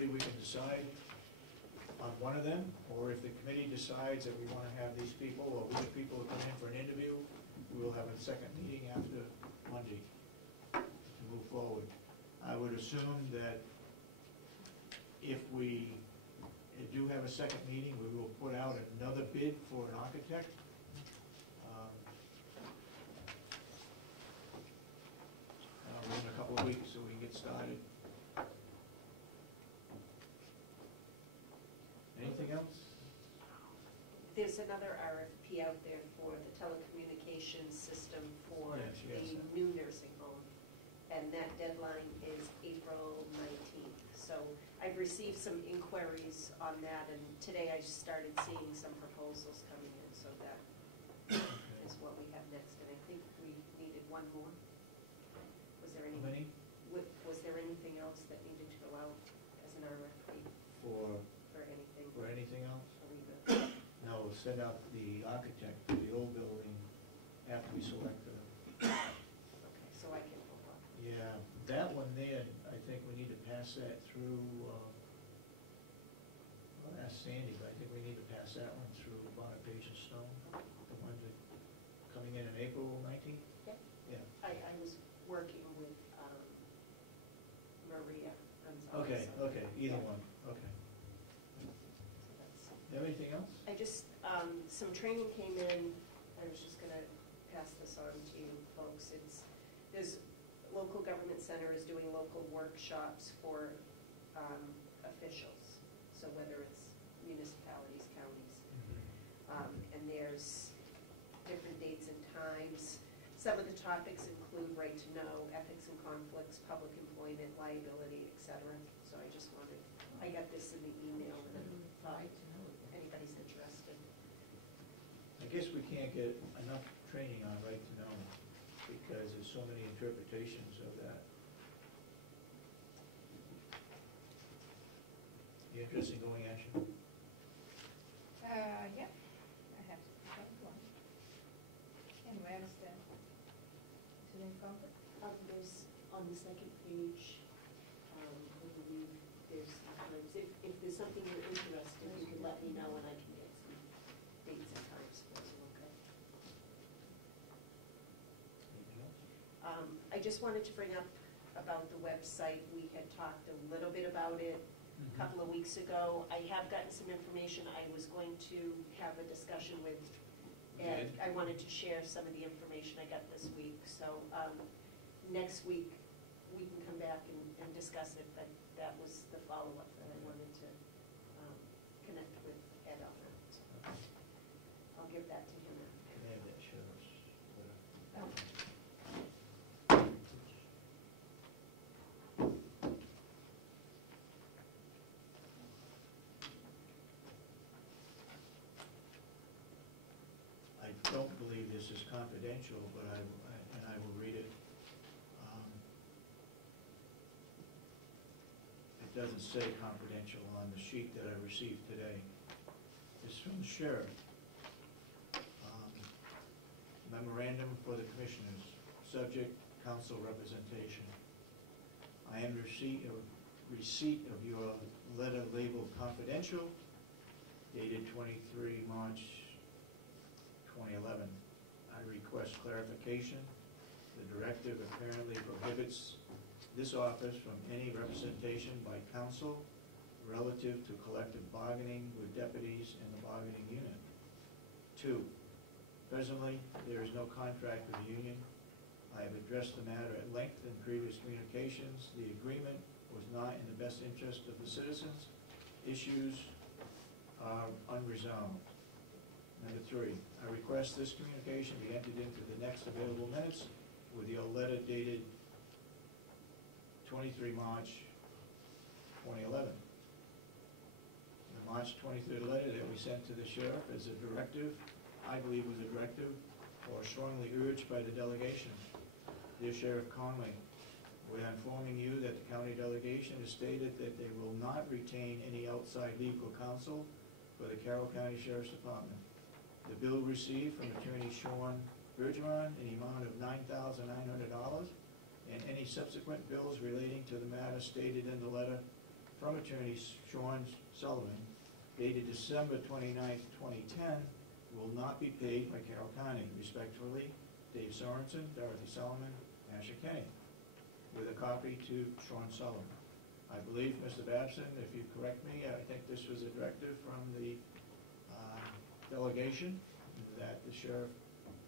hopefully we can decide on one of them, or if the committee decides that we want to have these people, or we have people who come in for an interview, we will have a second meeting after Monday to move forward. I would assume that if we do have a second meeting, we will put out another bid for an architect. Within a couple of weeks, so we can get started. Anything else? There's another RFP out there for the telecommunications system for the new nursing home, and that deadline is April 19th. So I've received some inquiries on that, and today I started seeing some proposals coming in, so that is what we have next. And I think we needed one more. Was there any? Was there anything else that needed to go out as an RFP? For anything? For anything else? No, we'll send out the architect for the old building after we select them. Okay, so I can hold on. Yeah, that one there, I think we need to pass that through, well, ask Sandy, but I think we need to pass that one through Bonapage and Stone, the ones that are coming in April 19th? Yeah. Yeah. I was working with Maria. Okay, okay, either one, okay. So Anything else? I just, some training came in. I was just going to pass this on to you folks. There's local government center is doing local workshops for officials. So whether it's municipalities, counties, and there's different dates and times. Some of the topics include right to know, ethics and conflicts, public employment, liability, etc. So I just wanted, I got this in the email, and I thought if anybody's interested. I guess we can't get enough training on right to know because there's so many interpretations of that. You interested in going, Ashley? Yeah, I have to find one. And where is that? Is it in conflict? There's on the second page, I believe there's times. If there's something you're interested in, you can let me know and I can get some dates and times for you, okay? Anything else? I just wanted to bring up about the website. We had talked a little bit about it a couple of weeks ago. I have gotten some information. I was going to have a discussion with Ed. I wanted to share some of the information I got this week. So next week we can come back and discuss it, but that was the follow-up that I wanted to connect with Ed on that. So I'll give that to him now. Yeah, that shows. Oh. I don't believe this is confidential, but I will read it. It doesn't say confidential on the sheet that I received today. It's from the sheriff. Memorandum for the commissioners. Subject, council representation. I am receipt of your letter labeled confidential, dated 23 March 2011. I request clarification. The directive apparently prohibits this office from any representation by council relative to collective bargaining with deputies in the bargaining unit. 2, presently there is no contract with the union. I have addressed the matter at length in previous communications. The agreement was not in the best interest of the citizens. Issues are unresolved. Number 3, I request this communication be entered into the next available minutes with your letter dated 23 March 2011. The March 23rd letter that we sent to the sheriff is a directive, I believe was a directive, or strongly urged by the delegation. Dear Sheriff Conley, we are informing you that the county delegation has stated that they will not retain any outside legal counsel for the Carroll County Sheriff's Department. The bill received from Attorney Sean Bergeron in the amount of $9,900 and any subsequent bills relating to the matter stated in the letter from Attorney Sean Sullivan dated December 29th, 2010, will not be paid by Carroll County. Respectfully, Dave Sorensen, Dorothy Solomon, Asher Kenny, with a copy to Sean Sullivan. I believe, Mr. Babson, if you correct me, I think this was a directive from the delegation that the sheriff,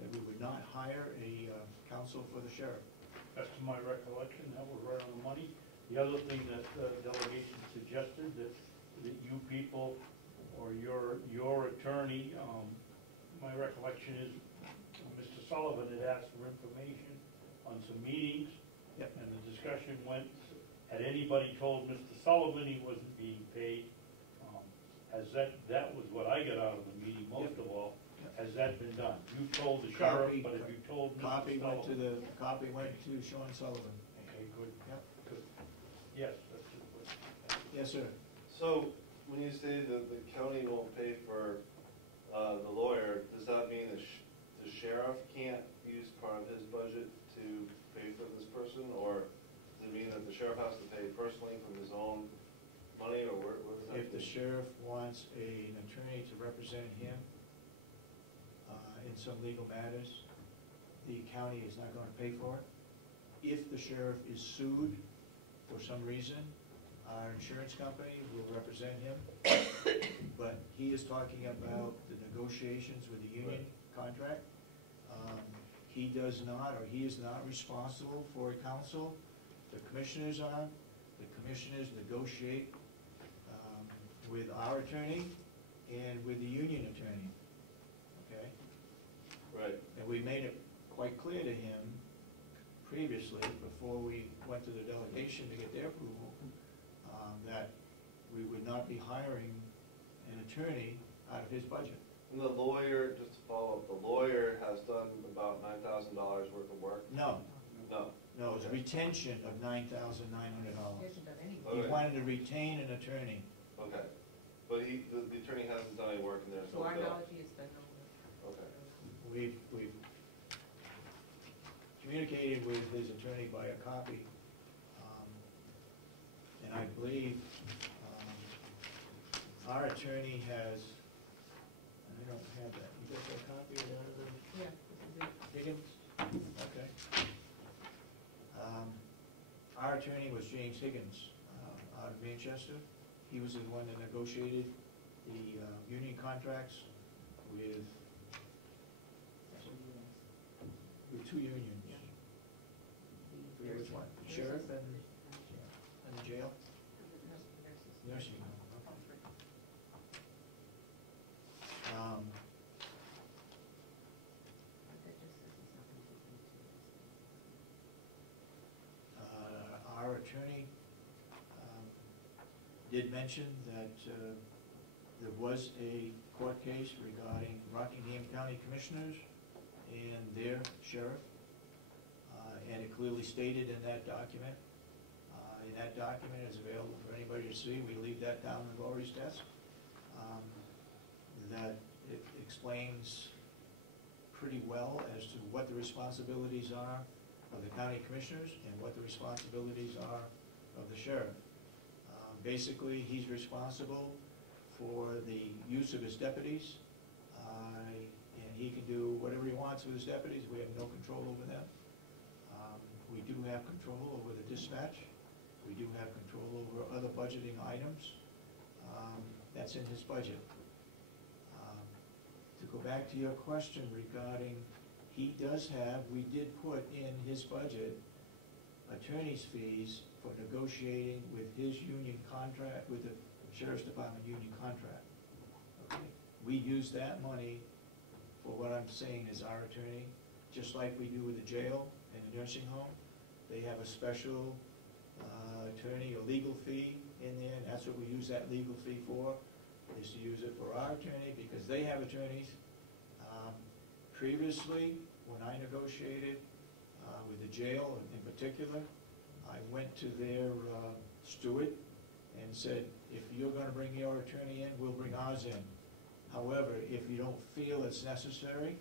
that we would not hire a counsel for the sheriff. That's to my recollection, that was right on the money. The other thing that the delegation suggested, that you people, or your attorney, my recollection is Mr. Sullivan had asked for information on some meetings. Yep. And the discussion went, had anybody told Mr. Sullivan he wasn't being paid? Has that was what I got out of the meeting most Yep. of all. Yep. Has that been done? You told the sheriff, Copy- but have you told Mr. Copy went to Sullivan? copy went to Sean Sullivan. Okay, good. Yep. Good. Yes, that's just what. Yes, sir. So, when you say that the county won't pay for the lawyer, does that mean the sheriff can't use part of his budget to pay for this person? Or does it mean that the sheriff has to pay personally from his own money, or where does that If the mean? sheriff wants an attorney to represent him in some legal matters, the county is not going to pay for it. If the sheriff is sued for some reason, our insurance company will represent him. But he is talking about the negotiations with the union contract. He does not, or he is not responsible for counsel. The commissioners are. The commissioners negotiate with our attorney and with the union attorney, okay? Right. And we made it quite clear to him previously, before we went to the delegation to get their approval, that we would not be hiring an attorney out of his budget. And the lawyer, just to follow up, the lawyer has done about $9,000 worth of work? No, No. no, it was Okay. retention of $9,900. He hasn't done anything. He Okay. wanted to retain an attorney. Okay. But the attorney hasn't done any work and there's To no our bill? knowledge, he has done no work. Okay. We've communicated with his attorney by a copy, and I believe our attorney has, I don't have that, you got that copy of that, Yeah, this is it. Higgins? Okay. Our attorney was James Higgins, out of Manchester. He was the one that negotiated the union contracts with two unions. Which one? Sheriff and the jail? Nursing home, okay. Our attorney did mention that there was a court case regarding Rockingham County Commissioners and their sheriff, and it clearly stated in that document, is available for anybody to see, we leave that down on Lori's desk, that it explains pretty well as to what the responsibilities are of the county commissioners and what the responsibilities are of the sheriff. Basically, he's responsible for the use of his deputies, and he can do whatever he wants with his deputies. We have no control over them. We do have control over the dispatch. We do have control over other budgeting items. That's in his budget. To go back to your question regarding, he does have, we did put in his budget attorney's fees for negotiating with his union contract, with the Sheriff's Department union contract. Okay? We use that money for what I'm saying is our attorney, just like we do with the jail and the nursing home. They have a special attorney or legal fee in there, and that's what we use that legal fee for, is to use it for our attorney, because they have attorneys. Previously, when I negotiated with the jail in particular, I went to their steward and said, if you're gonna bring your attorney in, we'll bring ours in. However, if you don't feel it's necessary,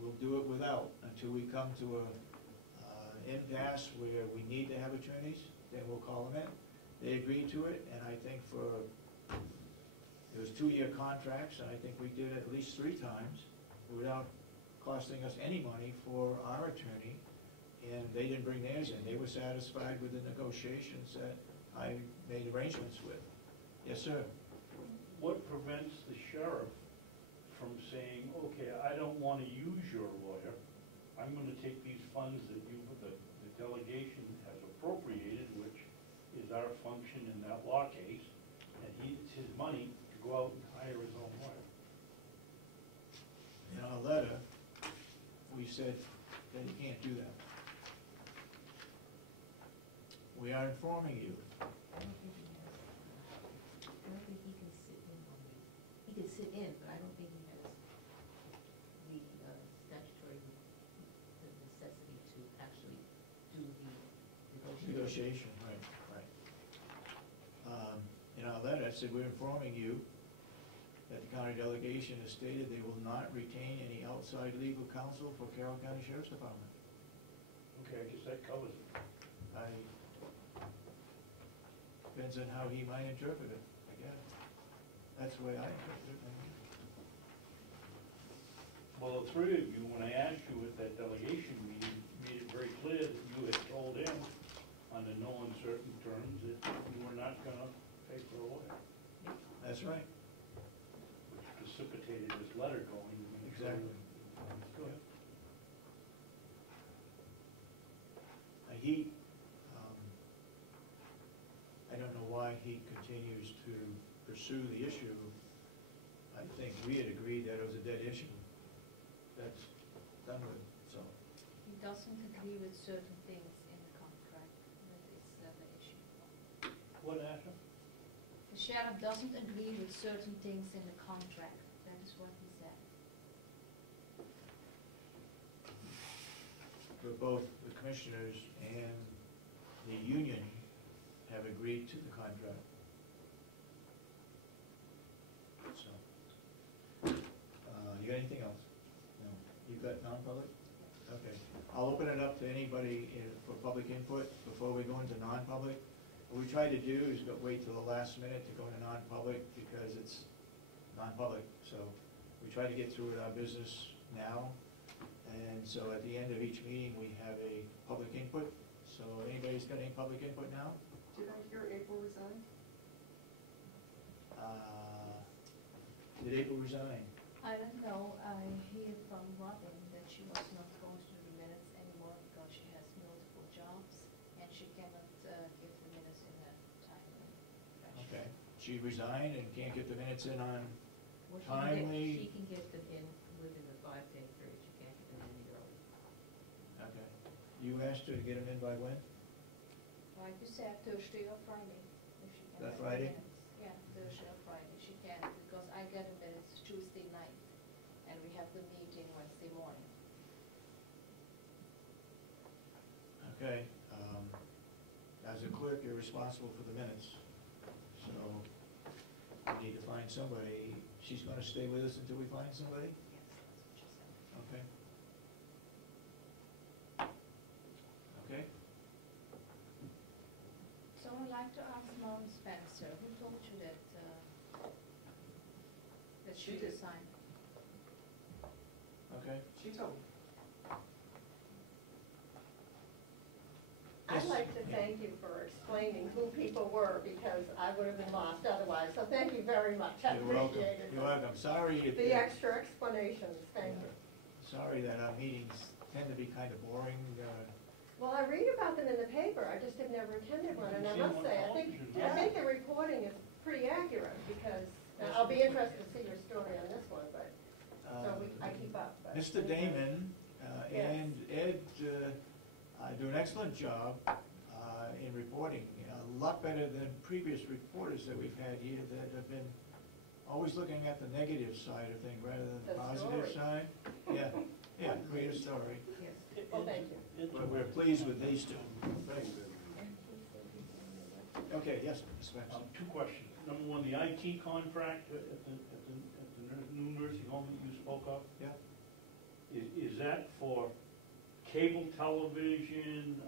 we'll do it without, until we come to a impasse where we need to have attorneys, then we'll call them in. They agreed to it, and I think it was 2-year contracts, and I think we did it at least 3 times without costing us any money for our attorney, and they didn't bring theirs in. They were satisfied with the negotiations that I made arrangements with. Yes, sir. What prevents the sheriff from saying, okay, I don't want to use your lawyer, I'm going to take these funds that the delegation has appropriated, which is our function in that law case, and it's his money to go out and hire his own lawyer? In our letter, we said that he can't do that. We are informing you. I don't think he has, I don't think he can sit in on these. He can sit in, but I don't think he has the statutory, the necessity to actually do the negotiation. Negotiation, right, right. In our letter, I said, we're informing you that the county delegation has stated they will not retain any outside legal counsel for Carroll County Sheriff's Department. Okay, I guess that covers it. Depends on how he might interpret it, I guess. That's the way I interpret it. Well, the 3 of you, when I asked you at that delegation meeting, made it very clear that you had told him, under no uncertain terms, that you were not gonna pay for a lawyer, That's right. which precipitated this letter going. Exactly. Go ahead. I don't know why he continues to pursue the issue. I think we had agreed that it was a dead issue. That's done with, so. He doesn't agree with certain things in the contract, that is the issue. What, Asha? The sheriff doesn't agree with certain things in the contract, that is what he said. But both the commissioners and the union have agreed to the contract. So, you got anything else? No. You got non-public? Okay. I'll open it up to anybody for public input before we go into non-public. What we try to do is wait till the last minute to go into non-public because it's non-public. So we try to get through with our business now. And so at the end of each meeting, we have a public input. So anybody's got any public input now? Did I hear April resign? Did April resign? I don't know, I hear from Robin that she was not going to do the minutes anymore because she has multiple jobs and she cannot give the minutes in a timely fashion. Okay. She resigned and can't get the minutes in on Well, timely. she can get them in within a 5-day period, she can't get them in any early. Okay. You asked her to get them in by when? Like you said, Thursday or Friday, if she can. That have the Friday? minutes. Yeah, Thursday or Friday, she can, because I get the minutes Tuesday night, and we have the meeting Wednesday morning. Okay. As a clerk, you're responsible for the minutes. So we need to find somebody. She's gonna stay with us until we find somebody? Yes, that's what she said. Okay. Okay. So I'd like to ask Mom Spencer, who told you that she She did. resigned? Okay. She told me. Yes. I'd like to thank you for explaining who people were, because I would have been lost otherwise, so thank you very much, I You're welcome. appreciate it. You're welcome. Sorry. The extra explanations, thank you. Sorry that our meetings tend to be kind of boring. Well, I read about them in the paper, I just have never attended one, and I must say, I think the reporting is pretty accurate, because, I'll be interested to see your story on this one, but, I keep up. but- Mr. Damon and Ed do an excellent job in reporting, a lot better than previous reporters that we've had here that have been always looking at the negative side of things rather than the The positive story. side. Yeah, great story. Yes, well, thank you. But we're pleased with these two. Okay, yes, Ms. Spencer. 2 questions. Number 1, the IT contract at the new nursing home that you spoke of, Yeah. is that for cable television,